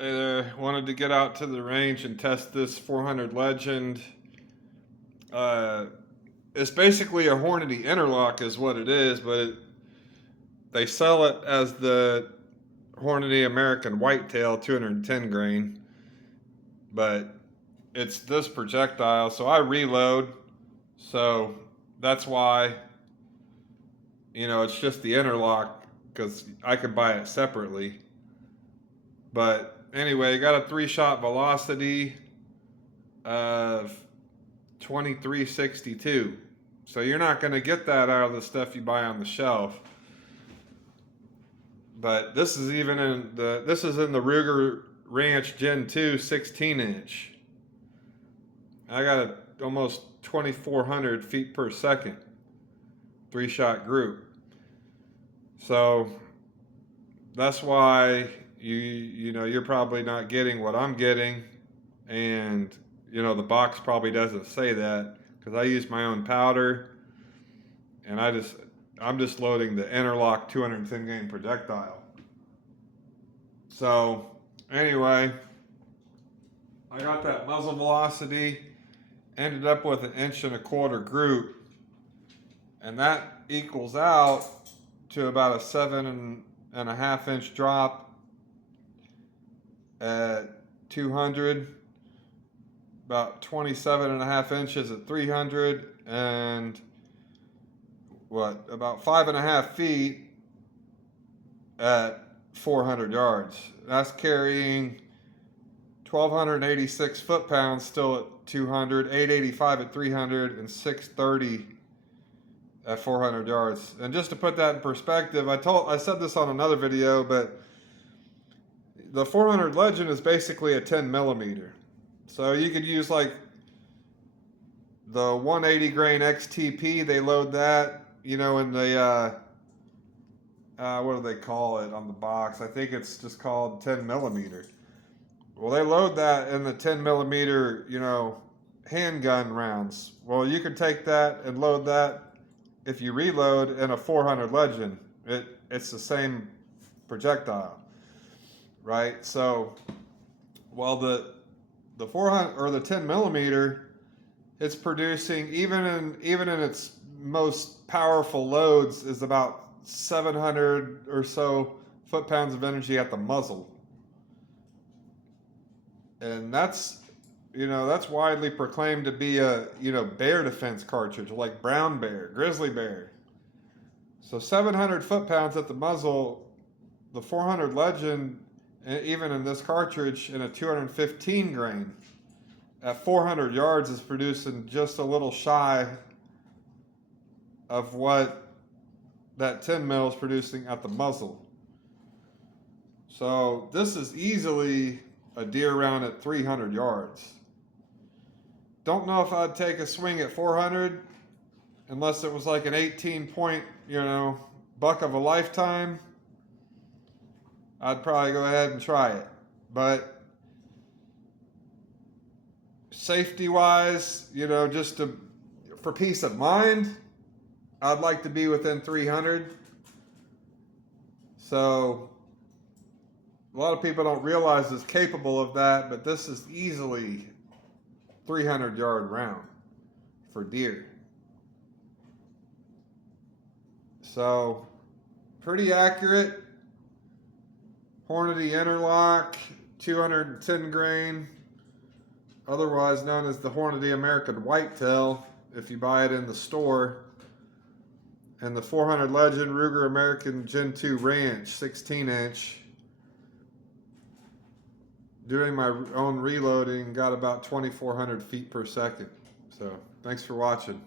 wanted to get out to the range and test this 400 Legend. It's basically a Hornady interlock is what it is, but they sell it as the Hornady American Whitetail 210 grain, but it's this projectile, so I reload, so that's why, it's just the interlock, because I could buy it separately. But anyway, got a 3-shot velocity of 2362. So you're not going to get that out of the stuff you buy on the shelf. But this is even in the Ruger Ranch Gen 2 16-inch. I got almost 2400 feet per second 3-shot group. So that's why you're probably not getting what I'm getting, and the box probably doesn't say that, because I use my own powder, and I'm just loading the interlock 210 grain projectile. So anyway, I got that muzzle velocity, ended up with an 1.25 inch group, and that equals out to about a 7.5 inch drop at 200, about 27.5 inches at 300, and about 5.5 feet at 400 yards. That's carrying 1,286 foot-pounds still at 200, 885 at 300, and 630 at 400 yards. And just to put that in perspective, I said this on another video, but the 400 Legend is basically a 10 millimeter. So you could use like the 180 grain XTP. They load that, in the what do they call it on the box? I think it's just called 10 millimeter. Well, they load that in the 10 millimeter, handgun rounds. Well, you can take that and load that if you reload in a 400 Legend. It's the same projectile, right? So, while the 400 or the 10 millimeter, it's producing, even in its most powerful loads, is about 700 or so foot-pounds of energy at the muzzle. And that's widely proclaimed to be a, bear defense cartridge, like brown bear, grizzly bear. So 700 foot-pounds at the muzzle, the 400 Legend, even in this cartridge, in a 215 grain, at 400 yards is producing just a little shy of what that 10 mil is producing at the muzzle. So this is easily a deer round at 300 yards. Don't know if I'd take a swing at 400 unless it was like an 18 point, buck of a lifetime. I'd probably go ahead and try it. But safety wise, just for peace of mind, I'd like to be within 300. So a lot of people don't realize it's capable of that, but this is easily 300 yard round for deer. So pretty accurate. Hornady interlock, 210 grain, otherwise known as the Hornady American Whitetail if you buy it in the store. And the 400 Legend Ruger American Gen 2 Ranch 16-inch. Doing my own reloading, got about 2,400 feet per second. So thanks for watching.